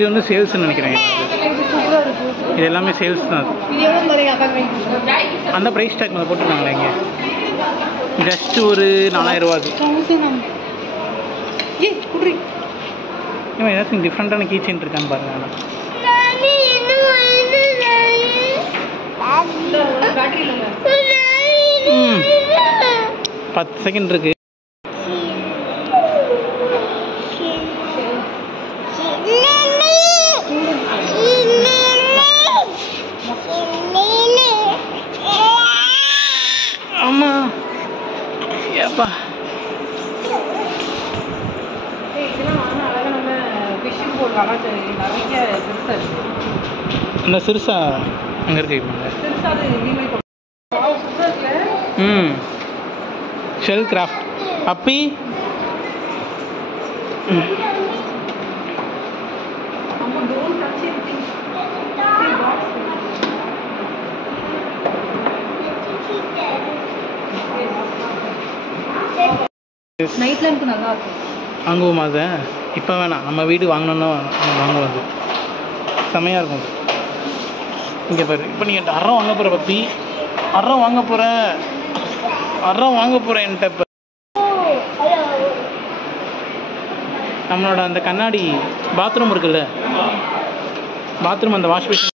இது வந்து சேல்ஸ்ன்னு நினைக்கிறேன். இது எல்லாமே சேல்ஸ் தான். அந்த ப்ரைஸ் டேக் மேலே போட்டுருக்காங்களே இங்கே. ஜஸ்ட் ஒரு 4000 ரூபா. இவன் ஏதாச்சும் டிஃப்ரெண்ட்டான கீ செயின் இருக்கான்னு பாருங்க. ம் 10 செகண்ட் இருக்கு. ஆமா ஏப்பா இந்த சிறுசா அங்கே இருக்கு. ம் ஷெல் கிராஃப்ட் அப்பி நைட்ல எனக்கு நல்லா இருக்கும். வாங்குவோமா? அதை இப்போ வேணாம், நம்ம வீடு வாங்கினோன்னா வாங்குவோம். அது செம்மையாக இருக்கும். இங்கே பாரு, இப்போ நீங்கள் அறம் வாங்க போகிற பப்பி, அறம் வாங்க போகிறேன் என்கிட்ட. இப்போ நம்மளோட அந்த கண்ணாடி பாத்ரூம் இருக்குல்ல, பாத்ரூம் அந்த வாஷ் பேஷன்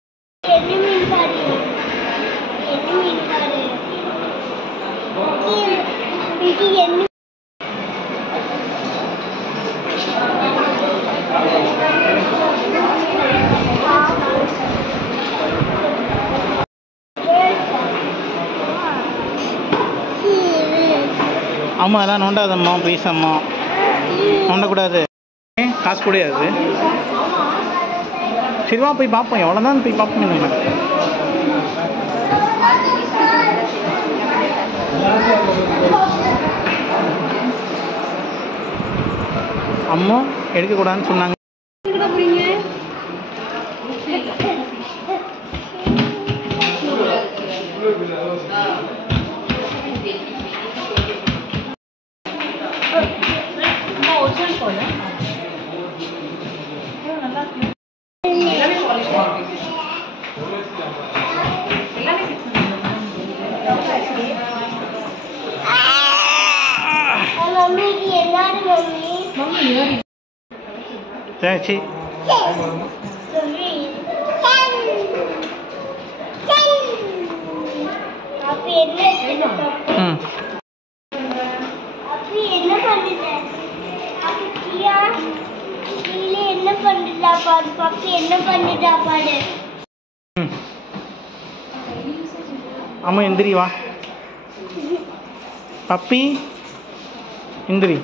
அம்மா அதெல்லாம் நோண்டாதம்மா ப்ளீஸ் அம்மா, நோண்டக்கூடாது. காசு கூடாது. சரிவா போய் பார்ப்போம், எவ்வளோதான் போய் பார்ப்போம். நம்ம அம்மா எடுக்கக்கூடாதுன்னு சொன்னாங்க. சரி அம்மா எந்திரி வா பப்பி எந்திரி.